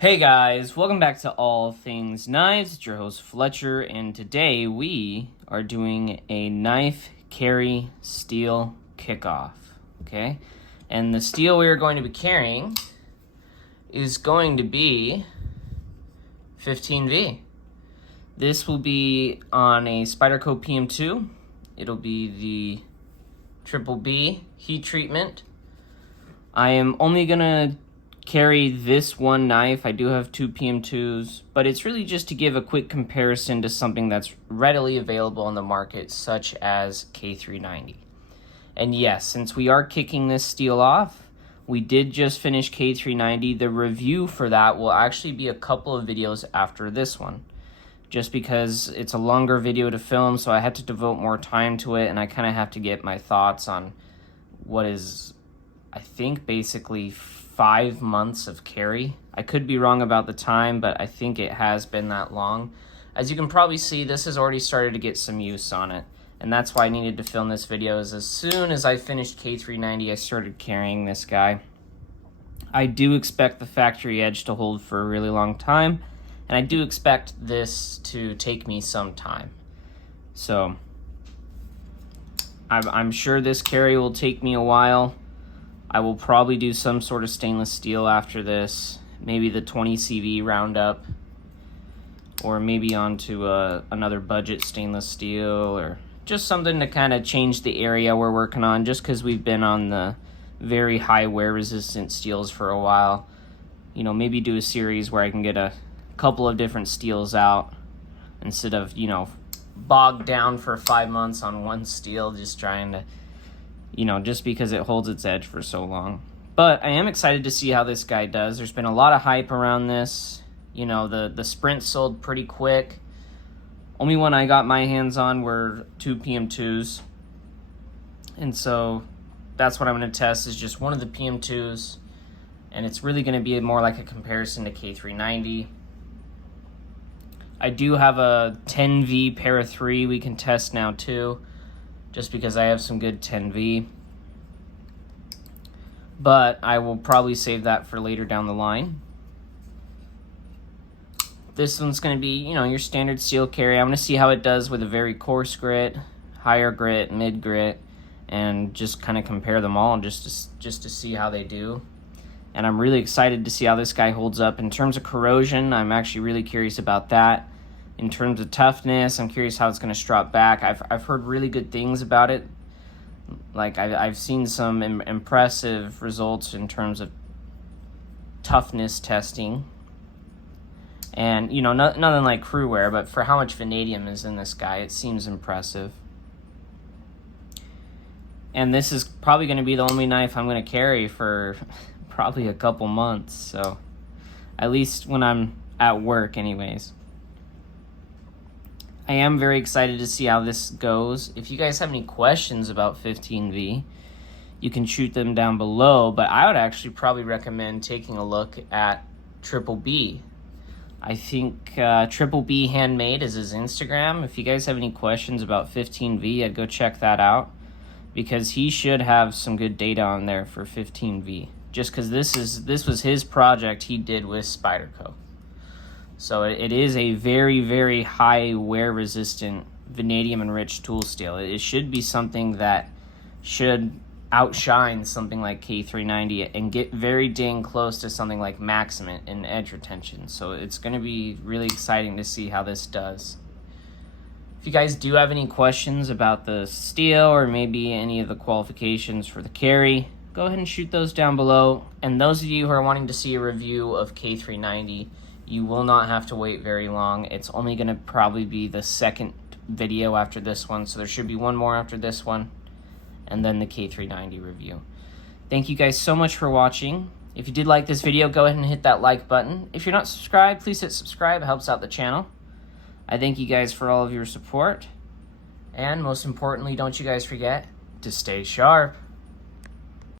Hey guys, welcome back to All Things Knives. It's your host Fletcher, and today we are doing a knife carry steel kickoff, okay? And the steel we are going to be carrying is going to be 15V. This will be on a Spyderco PM2. It'll be the Triple B heat treatment. I am only gonna carry this one knife. I do have two PM2s, but it's really just to give a quick comparison to something that's readily available on the market, such as K390. And yes, since we are kicking this steel off, we did just finish K390. The review for that will actually be a couple of videos after this one, just because it's a longer video to film, so I had to devote more time to it, and I kind of have to get my thoughts on what is, I think, basically 5 months of carry. I could be wrong about the time, but I think it has been that long. As you can probably see, this has already started to get some use on it, and that's why I needed to film this video. Is as soon as I finished K390, I started carrying this guy. I do expect the factory edge to hold for a really long time, and I do expect this to take me some time. So I'm sure this carry will take me a while. I will probably do some sort of stainless steel after this, maybe the 20 CV roundup, or maybe onto another budget stainless steel, or just something to kind of change the area we're working on, just because we've been on the very high wear resistant steels for a while. You know, maybe do a series where I can get a couple of different steels out instead of, you know, bogged down for 5 months on one steel, just trying to, you know, just because it holds its edge for so long. But I am excited to see how this guy does. There's been a lot of hype around this. You know, the Sprint sold pretty quick. Only one I got my hands on were two PM2s. And so that's what I'm going to test, is just one of the PM2s. And it's really going to be more like a comparison to K390. I do have a 10V Para 3 we can test now too, just because I have some good 10V. But I will probably save that for later down the line. This one's going to be, you know, your standard steel carry. I'm going to see how it does with a very coarse grit, higher grit, mid grit, and just kind of compare them all just to see how they do. And I'm really excited to see how this guy holds up. In terms of corrosion, I'm actually really curious about that. In terms of toughness, I'm curious how it's going to strop back. I've heard really good things about it. Like, I've seen some impressive results in terms of toughness testing. And, you know, nothing like crew wear, but for how much vanadium is in this guy, it seems impressive. And this is probably going to be the only knife I'm going to carry for probably a couple months. So, at least when I'm at work anyways. I am very excited to see how this goes. If you guys have any questions about 15V, you can shoot them down below, but I would actually probably recommend taking a look at Triple B. I think Triple B Handmade is his Instagram. If you guys have any questions about 15V, I'd go check that out, because he should have some good data on there for 15V, just because this was his project he did with Spyderco. So it is a very, very high wear resistant vanadium enriched tool steel. It should be something that should outshine something like K390 and get very dang close to something like Maximum in edge retention. So it's going to be really exciting to see how this does. If you guys do have any questions about the steel or maybe any of the qualifications for the carry, go ahead and shoot those down below. And those of you who are wanting to see a review of K390, you will not have to wait very long. It's only going to probably be the second video after this one, so there should be one more after this one, and then the K390 review. Thank you guys so much for watching. If you did like this video, go ahead and hit that like button. If you're not subscribed, please hit subscribe. It helps out the channel. I thank you guys for all of your support. And most importantly, don't you guys forget to stay sharp.